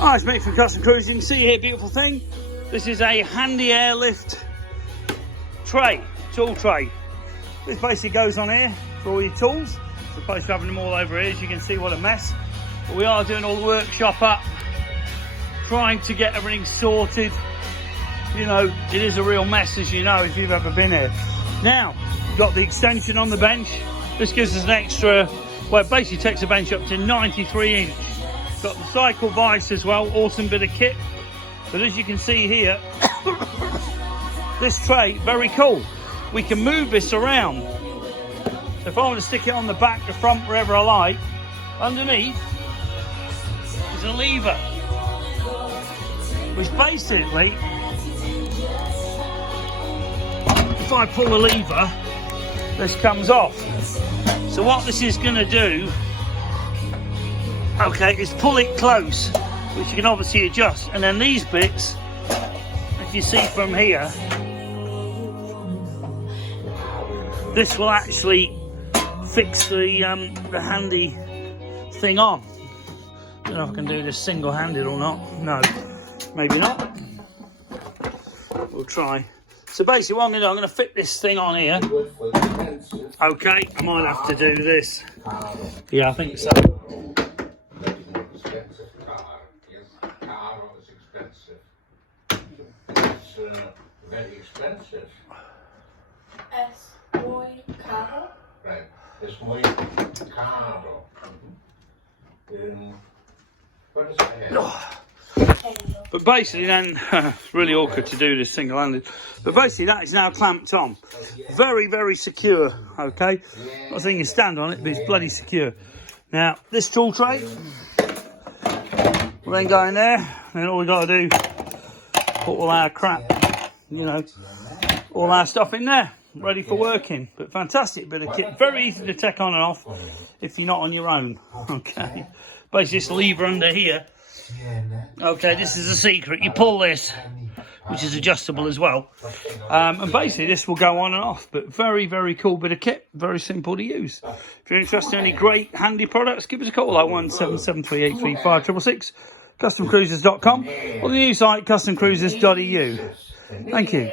Hi, it's Mick from Custom Cruisers. You can see here, beautiful thing. This is a handy airlift tray, tool tray. This basically goes on here for all your tools. As opposed to having them all over here, as you can see, what a mess. But we are doing all the workshop up, trying to get everything sorted. You know, it is a real mess, as you know, if you've ever been here. Now, you've got the extension on the bench. This gives us an extra, well, it basically takes the bench up to 93 inch. Got the cycle vise as well, awesome bit of kit. But as you can see here, this tray, very cool. We can move this around. So if I want to stick it on the back, the front, wherever I like, underneath is a lever, which basically, if I pull the lever, this comes off. So what this is going to do, okay, is pull it close, which you can obviously adjust. And then these bits, if you see from here, this will actually fix the handy thing on. I don't know if I can do this single-handed or not. No, maybe not. We'll try. So basically what I'm going to fit this thing on here. Okay, I might have to do this. Yeah, I think so. Very expensive. Es muy caro. Right. Es muy caro. What is that? But basically then, it's really awkward to do this single-handed. But basically that is now clamped on. Very, very secure, okay? I think you stand on it, but it's bloody secure. Now, this tool tray will then go in there, and all we got to do, put all our crap, you know, all our stuff in there, ready for working. But fantastic bit of kit, very easy to take on and off if you're not on your own, okay? Basically this lever under here, okay, this is a secret. You pull this, which is adjustable as well, and basically this will go on and off. But very, very cool bit of kit, very simple to use. If you're interested in any great handy products, give us a call, 01773835666, customcruisers.com, or the new site customcruisers.eu. Thank you.